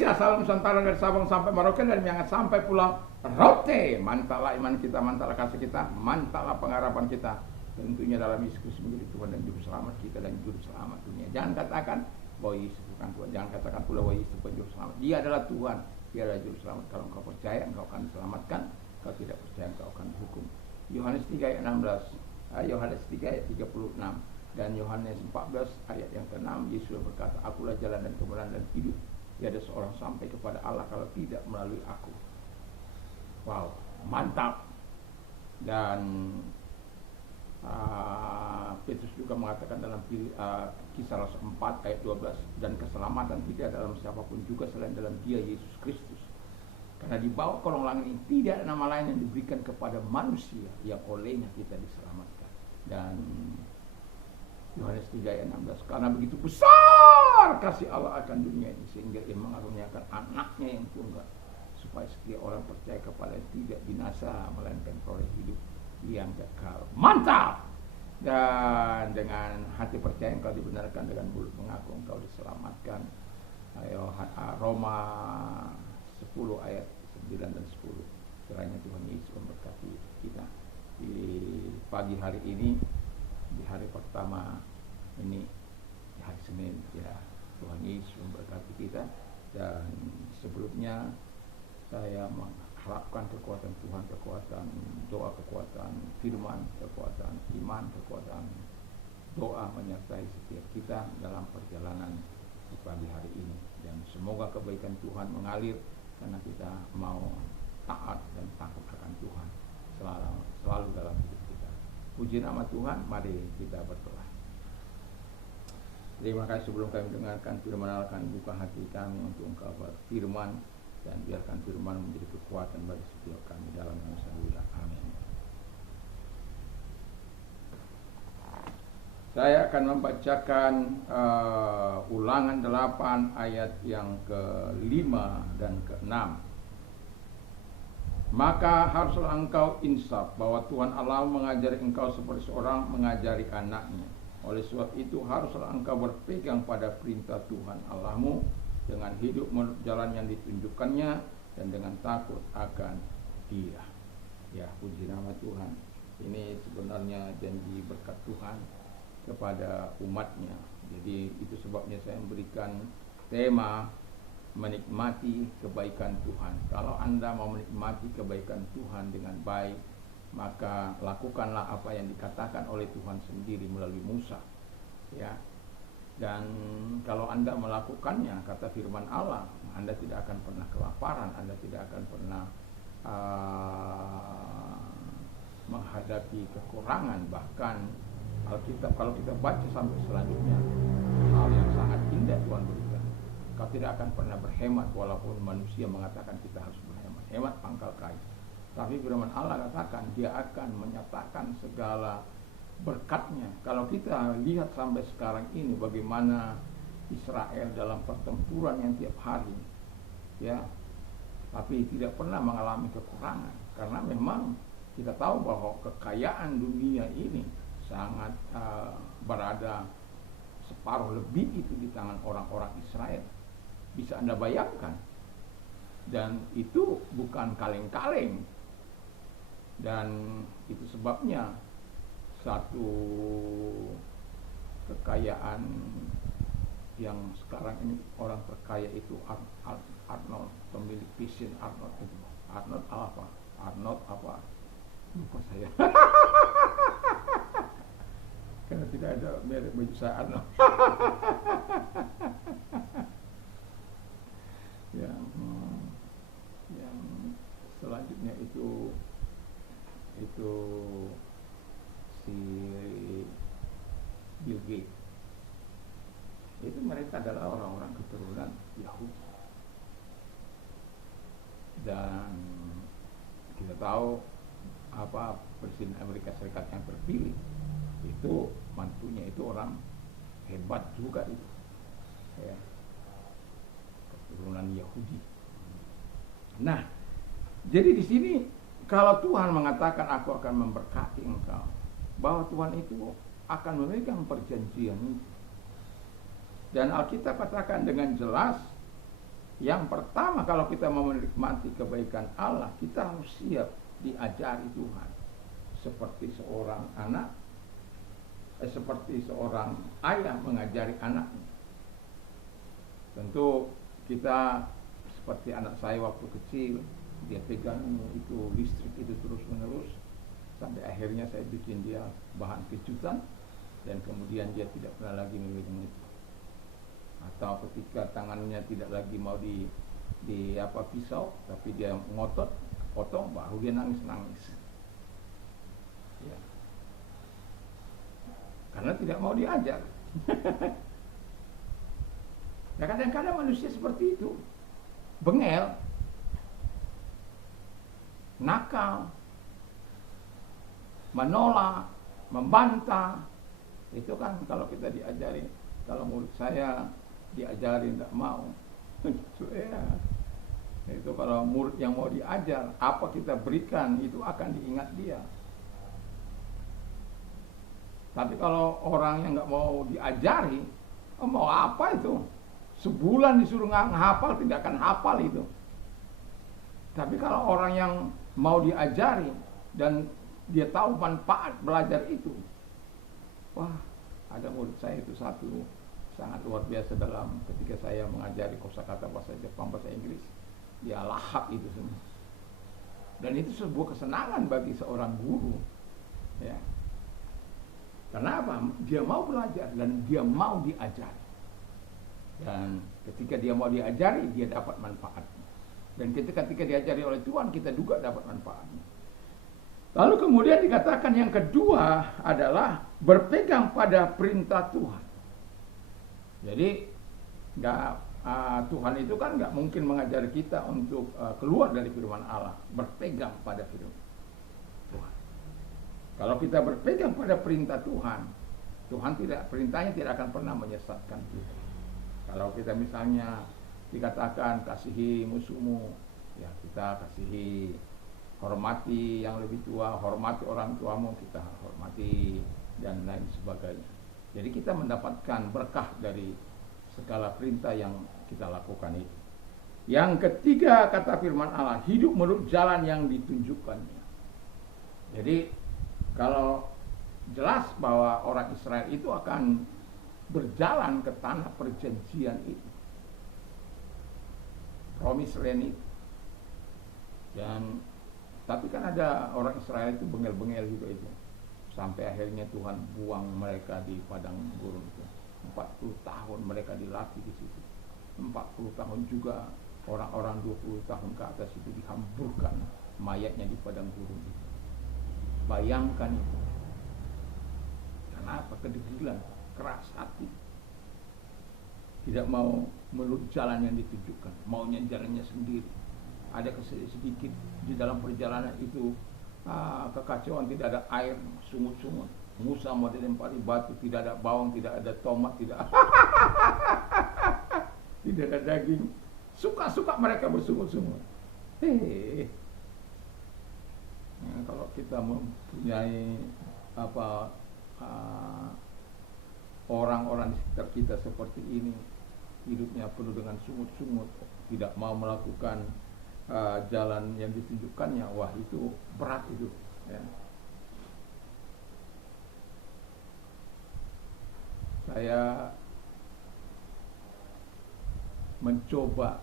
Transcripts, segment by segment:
Indonesia, asal Nusantara dari Sabang sampai Merauke, dari Miangas sampai Pulau Rote. Mantaplah iman kita, mantaplah kasih kita, mantaplah pengharapan kita. Tentunya dalam Yesus Kristus menjadi Tuhan dan Juru Selamat kita dan Juru Selamat dunia. Jangan katakan bahwa Yesus bukan Tuhan. Jangan katakan pula bahwa Yesus bukan Juru Selamat. Dia adalah Tuhan, Dia adalah Juru Selamat. Kalau engkau percaya, engkau akan diselamatkan. Kalau tidak percaya, engkau akan dihukum. Yohanes 3 ayat 16, Yohanes 3 ayat 36, dan Yohanes 14 ayat yang ke-6, Yesus berkata, akulah jalan dan kebenaran dan hidup. Tiada seorang sampai kepada Allah kalau tidak melalui aku. Wow, mantap. Dan Petrus juga mengatakan dalam Kisah Rasul 4 ayat 12, dan keselamatan tidak dalam siapapun juga selain dalam Dia Yesus Kristus. Karena di bawah kolong langit ini tidak ada nama lain yang diberikan kepada manusia yang olehnya kita diselamatkan. Dan Yohanes 3 ayat 16, karena begitu besar kasih Allah akan dunia ini sehingga Ia mengaruniakan anaknya yang tunggal, supaya setiap orang percaya kepada tidak binasa melainkan peroleh hidup yang kekal. Mantap. Dan dengan hati percaya engkau dibenarkan, dengan mulut mengaku engkau diselamatkan. Ayo, Roma 10 ayat 9 dan 10. Kiranya Tuhan Yesus memberkati kita di pagi hari ini, di hari pertama ini, di hari Senin, ya. Tuhan Yesus memberkati kita. Dan sebelumnya saya mengharapkan kekuatan Tuhan, kekuatan doa, kekuatan firman, kekuatan iman, kekuatan doa menyertai setiap kita dalam perjalanan di pagi hari ini. Dan semoga kebaikan Tuhan mengalir karena kita mau taat dan takut akan Tuhan selalu dalam hidup kita. Puji nama Tuhan, mari kita berdoa. Terima kasih, sebelum kami dengarkan firman Allah, akan buka hati kami untuk Engkau berfirman, dan biarkan firman menjadi kekuatan bagi setiap kami dalam nama Yesus. Amin. Saya akan membacakan Ulangan 8 ayat yang ke-5 dan ke-6. Maka haruslah engkau insaf bahwa Tuhan Allah mengajari engkau seperti seorang mengajari anaknya. Oleh sebab itu haruslah engkau berpegang pada perintah Tuhan Allahmu dengan hidup menurut jalan yang ditunjukkannya dan dengan takut akan Dia. Ya, puji nama Tuhan. Ini sebenarnya janji berkat Tuhan kepada umatnya. Jadi itu sebabnya saya memberikan tema menikmati kebaikan Tuhan. Kalau Anda mau menikmati kebaikan Tuhan dengan baik, maka lakukanlah apa yang dikatakan oleh Tuhan sendiri melalui Musa, ya. Dan kalau Anda melakukannya, kata firman Allah, Anda tidak akan pernah kelaparan, Anda tidak akan pernah menghadapi kekurangan. Bahkan Alkitab, kalau kita baca sampai selanjutnya, hal yang sangat indah Tuhan berikan. Kau tidak akan pernah berhemat, walaupun manusia mengatakan kita harus berhemat. Hemat pangkal kayu. Tapi firman Allah katakan Dia akan menyatakan segala berkatnya. Kalau kita lihat sampai sekarang ini bagaimana Israel dalam pertempuran yang tiap hari, ya, tapi tidak pernah mengalami kekurangan, karena memang kita tahu bahwa kekayaan dunia ini sangat berada separuh lebih itu di tangan orang-orang Israel. Bisa Anda bayangkan? Dan itu bukan kaleng-kaleng. Dan itu sebabnya satu kekayaan yang sekarang ini orang terkaya itu Arnold, pemilik Vision Arnold itu. Arnold apa? Lupa saya. Karena tidak ada merek baju saya Arnold. yang selanjutnya itu si Bill Gates. Itu mereka adalah orang-orang keturunan Yahudi. Dan kita tahu apa Presiden Amerika Serikat yang terpilih itu mantunya itu orang hebat juga itu, ya, keturunan Yahudi. Nah, jadi di sini kalau Tuhan mengatakan aku akan memberkati engkau, bahwa Tuhan itu akan memegang perjanjian itu. Dan Alkitab katakan dengan jelas Yang pertama, kalau kita mau menikmati kebaikan Allah, kita harus siap diajari Tuhan. Seperti seorang anak, seperti seorang ayah mengajari anaknya. Tentu kita seperti anak saya waktu kecil, dia pegang itu listrik itu terus menerus, sampai akhirnya saya bikin dia bahan kejutan, dan kemudian dia tidak pernah lagi memegang itu. Atau ketika tangannya tidak lagi mau di pisau, tapi dia ngotot potong, baru dia nangis ya. Karena tidak mau diajar. Nah, kadang-kadang manusia seperti itu, bengel, nakal, menolak, membantah. Itu kan kalau kita diajari. Kalau murid saya diajari tidak mau, itu kalau murid yang mau diajar, apa kita berikan itu akan diingat dia. Tapi kalau orang yang nggak mau diajari, mau apa itu? Sebulan disuruh menghafal tidak akan hafal itu. Tapi kalau orang yang mau diajari dan dia tahu manfaat belajar itu, wah, ada murid saya itu satu sangat luar biasa dalam ketika saya mengajari kosakata bahasa Jepang, bahasa Inggris, dia lahap itu semua. Dan itu sebuah kesenangan bagi seorang guru, ya. Kenapa? Dia mau belajar dan dia mau diajari. Dan ketika dia mau diajari, dia dapat manfaatnya. Dan ketika diajari oleh Tuhan, kita juga dapat manfaatnya. Lalu kemudian dikatakan yang kedua adalah berpegang pada perintah Tuhan. Jadi Tuhan itu kan nggak mungkin mengajari kita untuk keluar dari firman Allah, berpegang pada firman Tuhan. Kalau kita berpegang pada perintah Tuhan, perintahnya tidak akan pernah menyesatkan kita. Kalau kita misalnya dikatakan kasihi musuhmu, ya kita kasihi, hormati yang lebih tua, hormati orang tuamu, kita hormati, dan lain sebagainya. Jadi kita mendapatkan berkah dari segala perintah yang kita lakukan itu. Yang ketiga, kata firman Allah, hidup menurut jalan yang ditunjukkannya. Jadi kalau jelas bahwa orang Israel itu akan berjalan ke tanah perjanjian itu, promised land itu. Dan tapi kan ada orang Israel itu bengel-bengel juga itu. Sampai akhirnya Tuhan buang mereka di padang gurun itu. 40 tahun mereka dilatih di situ. 40 tahun juga orang-orang 20 tahun ke atas itu dihamburkan mayatnya di padang gurun itu. Bayangkan itu. Kenapa? Kedegilan, keras hati. Tidak mau menurut jalan yang ditunjukkan, maunya jalannya sendiri. Ada sedikit di dalam perjalanan itu kekacauan, tidak ada air, sungut-sungut. Musa mau dilempari batu, tidak ada bawang, tidak ada tomat, tidak tidak ada daging. Suka-suka mereka bersungut-sungut. Nah, kalau kita mempunyai orang-orang di sekitar kita seperti ini, hidupnya penuh dengan sungut-sungut, tidak mau melakukan jalan yang ditunjukkannya, wah itu berat itu, ya. Saya mencoba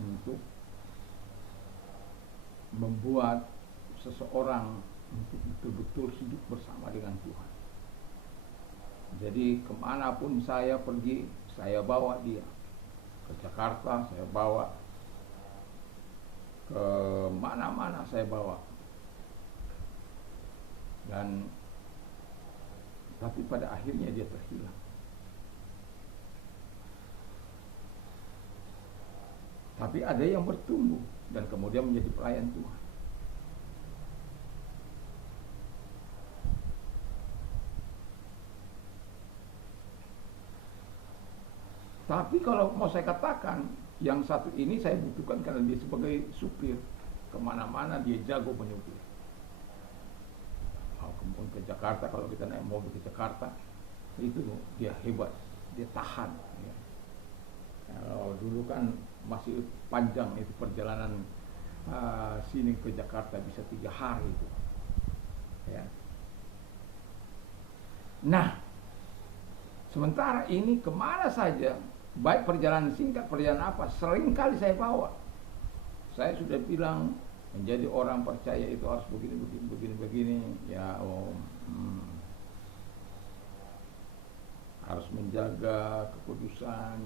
untuk membuat seseorang untuk betul-betul hidup bersama dengan Tuhan. Jadi kemanapun saya pergi, saya bawa dia. Ke Jakarta saya bawa, ke mana-mana saya bawa. Dan tapi pada akhirnya dia terhilang. Tapi ada yang bertumbuh dan kemudian menjadi pelayan Tuhan. Tapi kalau mau saya katakan, yang satu ini saya butuhkan karena dia sebagai supir. Kemana-mana dia jago menyupir. Kemudian ke Jakarta, kalau kita naik mobil ke Jakarta, itu dia hebat, dia tahan, ya. Kalau dulu kan masih panjang itu perjalanan sini ke Jakarta bisa 3 hari itu. Ya. Nah, sementara ini kemana saja, baik perjalanan singkat, perjalanan apa, sering kali saya bawa. Saya sudah bilang menjadi orang percaya itu harus begini. Ya Om, harus menjaga kekudusan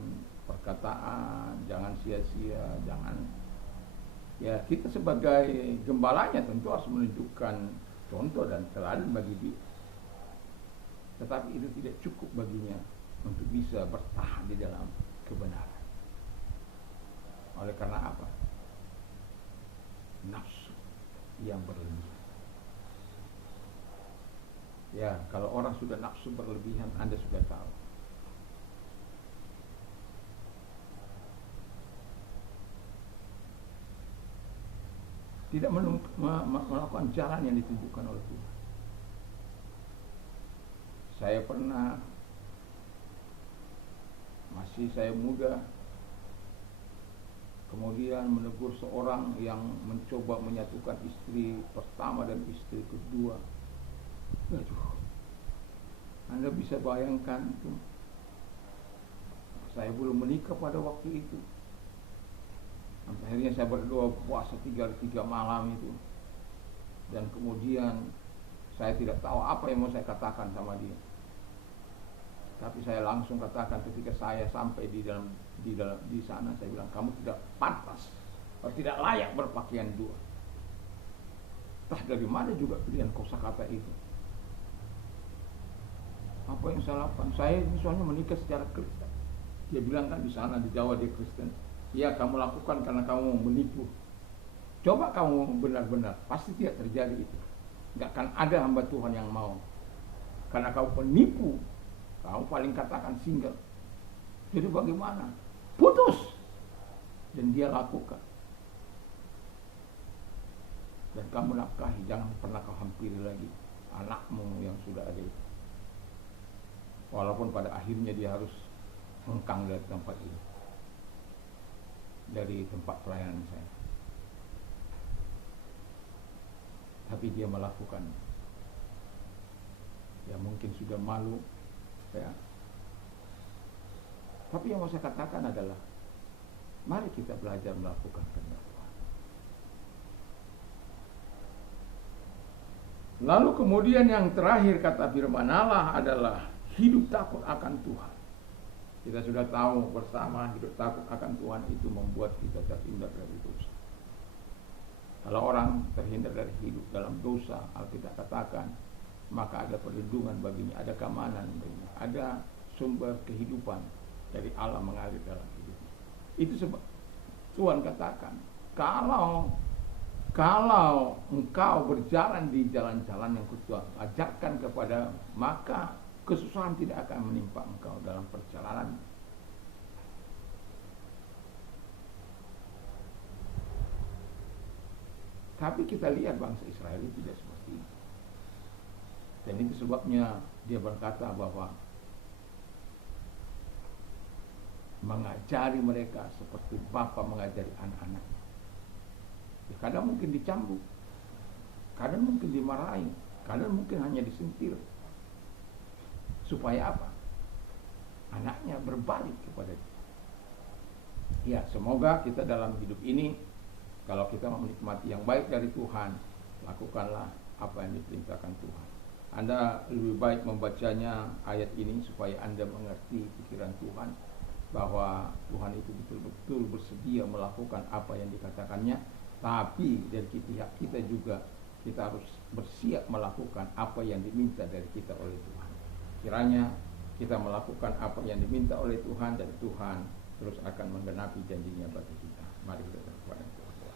perkataan, jangan sia-sia, jangan. Ya kita sebagai gembalanya tentu harus menunjukkan contoh dan teladan bagi dia. Tetapi itu tidak cukup baginya untuk bisa bertahan di dalam kebenaran. Oleh karena apa? Nafsu yang berlebihan. Ya, kalau orang sudah nafsu berlebihan, Anda sudah tahu. Tidak melakukan jalan yang ditunjukkan oleh Tuhan. Saya pernah, masih saya muda, kemudian menegur seorang yang mencoba menyatukan istri pertama dan istri kedua. Aduh, Anda bisa bayangkan itu. Saya belum menikah pada waktu itu. Akhirnya saya berdoa puasa 3 malam itu. Dan kemudian saya tidak tahu apa yang mau saya katakan sama dia. Tapi saya langsung katakan ketika saya sampai di sana, saya bilang, kamu tidak pantas atau tidak layak berpakaian dua. Entah dari mana juga pilihan kosakata itu. Apa yang saya lakukan? Saya misalnya menikah secara Kristen. Dia bilang kan di sana di Jawa dia Kristen. Ya, kamu lakukan karena kamu menipu. Coba kamu benar-benar, pasti tidak terjadi itu. Gak akan ada hamba Tuhan yang mau. Karena kamu penipu, kamu paling katakan single. Jadi bagaimana? Putus. Dan dia lakukan. Dan kamu nafkahi, jangan pernah kau hampiri lagi anakmu yang sudah ada itu. Walaupun pada akhirnya dia harus hengkang dari tempat itu, dari tempat pelayanan saya. Tapi dia melakukan. Ya mungkin sudah malu, ya. Tapi yang mau saya katakan adalah, mari kita belajar melakukan kehendak Tuhan. Lalu kemudian yang terakhir kata firman Allah adalah hidup takut akan Tuhan. Kita sudah tahu bersama hidup takut akan Tuhan itu membuat kita terhindar dari dosa. Kalau orang terhindar dari hidup dalam dosa, Alkitab katakan, maka ada perlindungan baginya, ada keamanan baginya, ada sumber kehidupan dari Allah mengalir dalam hidupnya. Itu sebab Tuhan katakan, kalau engkau berjalan di jalan-jalan yang Tuhan ajarkan kepada, maka kesusahan tidak akan menimpa engkau dalam perjalanan. Tapi kita lihat bangsa Israel itu tidak seperti itu. Dan itu sebabnya dia berkata bahwa mengajari mereka seperti bapa mengajari anak-anaknya. Ya, kadang mungkin dicambuk, kadang mungkin dimarahi, kadang mungkin hanya disentil. Supaya apa? Anaknya berbalik kepada dia. Ya, semoga kita dalam hidup ini, kalau kita menikmati yang baik dari Tuhan, lakukanlah apa yang diperintahkan Tuhan. Anda lebih baik membacanya ayat ini supaya Anda mengerti pikiran Tuhan, bahwa Tuhan itu betul-betul bersedia melakukan apa yang dikatakannya. Tapi dari pihak kita juga, kita harus bersiap melakukan apa yang diminta dari kita oleh Tuhan. Kiranya kita melakukan apa yang diminta oleh Tuhan, dan Tuhan terus akan menggenapi janjinya bagi kita. Mari kita berdoa.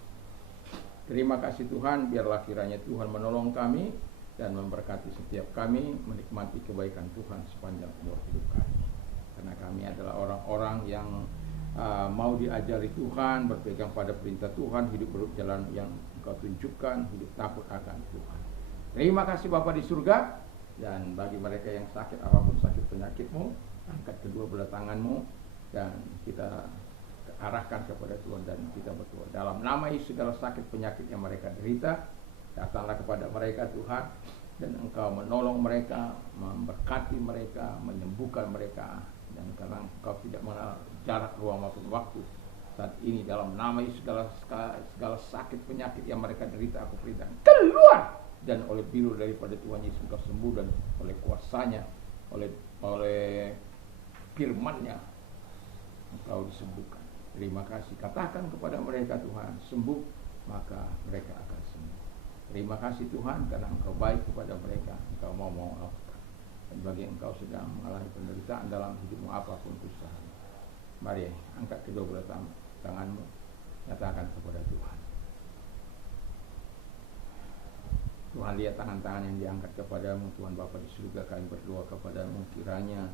Terima kasih Tuhan, biarlah kiranya Tuhan menolong kami dan memberkati setiap kami menikmati kebaikan Tuhan sepanjang umur hidup kami. Karena kami adalah orang-orang yang mau diajari Tuhan, berpegang pada perintah Tuhan, hidup berjalan yang Engkau tunjukkan, hidup takut akan Tuhan. Terima kasih Bapa di surga. Dan bagi mereka yang sakit, apapun sakit penyakitmu, angkat kedua belah tanganmu dan kita arahkan kepada Tuhan dan kita berdoa. Dalam nama Yesus segala sakit penyakit yang mereka derita, datanglah kepada mereka Tuhan, dan Engkau menolong mereka, memberkati mereka, menyembuhkan mereka, dan karena Engkau tidak mengenal jarak, ruang maupun waktu, saat ini dalam nama Yesus segala sakit penyakit yang mereka derita aku perintahkan keluar, dan oleh biru daripada Tuhan Yesus Engkau sembuh, dan oleh kuasanya, oleh firman-Nya Engkau disembuhkan. Terima kasih. Katakan kepada mereka Tuhan, sembuh, maka mereka akan sembuh. Terima kasih Tuhan karena Engkau baik kepada mereka. Engkau mau apa. Dan bagi Engkau sedang mengalami penderitaan dalam hidupmu apapun usahanya, mari angkat kedua belah tanganmu, nyatakan kepada Tuhan. Tuhan, lihat tangan-tangan yang diangkat kepadamu. Tuhan Bapa di surga, kami berdoa kepadamu kiranya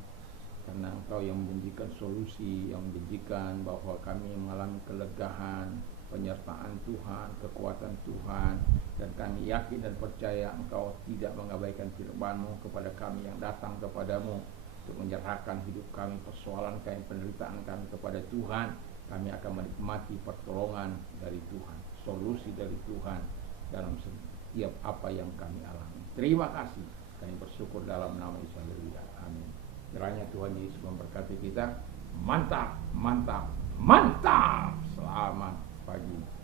karena Engkau yang menjanjikan solusi, yang menjanjikan bahwa kami mengalami kelegaan, penyertaan Tuhan, kekuatan Tuhan, dan kami yakin dan percaya Engkau tidak mengabaikan firman-Mu kepada kami yang datang kepadamu untuk menyerahkan hidup kami, persoalan kami, penderitaan kami kepada Tuhan. Kami akan menikmati pertolongan dari Tuhan, solusi dari Tuhan dalam setiap apa yang kami alami. Terima kasih, kami bersyukur dalam nama Yesus. Haleluya. Amin. Kiranya Tuhan Yesus memberkati kita. Mantap, mantap, mantap. Selamat pagi.